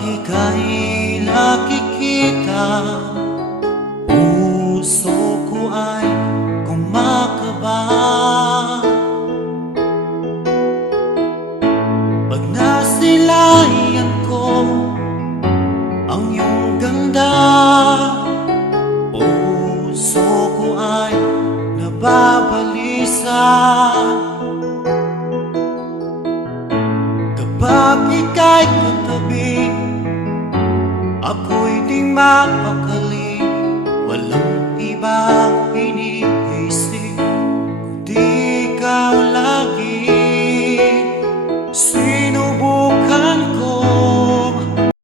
ika'y nakikita, puso ko ay kumakaba. Pag nasilayan ko ang iyong ganda, puso ko ay nababalisa. Kapag ika'y katabi, ako'y di mapakali, walang ibang pinig